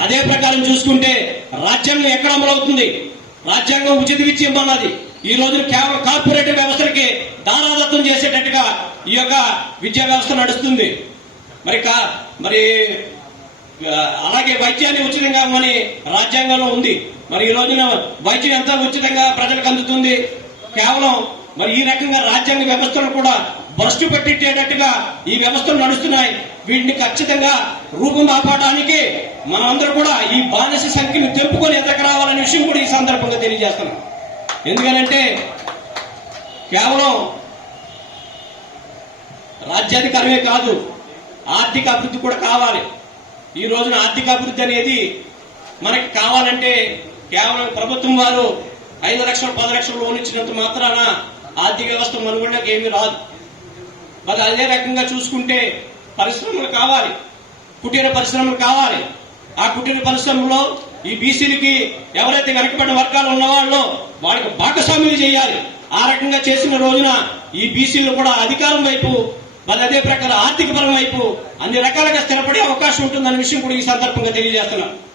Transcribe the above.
అదే ప్రకారం చూసుకుంటే రాజ్యాంగం ఎక్కడ అమలవుతుంది రాజ్యాంగం ఉచిత విద్య అన్నది ఈ రోజు కేవలం కార్పొరేట్ వ్యవస్థలకి దారాదత్తం చేసేటట్టుగా ఈ యొక్క విద్యా వ్యవస్థ నడుస్తుంది. మరి కా- మరి అలాగే వైద్యాన్ని ఉచితంగా ఇవ్వమని రాజ్యాంగంలో ఉంది. మరి ఈ రోజున వైద్యం ఎంత ఉచితంగా ప్రజలకు అందుతుంది? కేవలం మరి ఈ రకంగా రాజ్యాంగ వ్యవస్థను కూడా భ్రష్టు పెట్టేటట్టుగా ఈ వ్యవస్థలు నడుస్తున్నాయి. వీటిని ఖచ్చితంగా రూపం ఆపడానికి మనమందరూ కూడా ఈ బానిస సంఖ్యను తెంపుకొని ఎదకు రావాలనే విషయం కూడా ఈ సందర్భంగా తెలియజేస్తున్నాం. ఎందుకనంటే కేవలం రాజ్యాధికారమే కాదు ఆర్థిక అభివృద్ధి కూడా కావాలి. ఈ రోజున ఆర్థిక అభివృద్ధి అనేది మనకి కావాలంటే కేవలం ప్రభుత్వం వారు ఐదు లక్షలు పది లక్షలు లోన్ ఇచ్చినంత మాత్రాన ఆర్థిక వ్యవస్థ మనుగడకి ఏమీ రాదు. మరి అదే రకంగా చూసుకుంటే పరిశ్రమలు కావాలి. కుటీర పరిశ్రమలు కావాలి. ఆ కుటీర పరిశ్రమలో ఈ బీసీలకి ఎవరైతే వెనకబడిన వర్గాలు ఉన్నవాళ్ళో వాళ్ళకి భాగస్వామ్యం చేయాలి. ఆ రకంగా చేసిన రోజున ఈ బీసీలు కూడా అధికారం వైపు మరి అదే ప్రకారం ఆర్థిక పరం వైపు అన్ని రకాలుగా స్థిరపడే అవకాశం ఉంటుందనే విషయం కూడా ఈ సందర్భంగా తెలియజేస్తున్నాను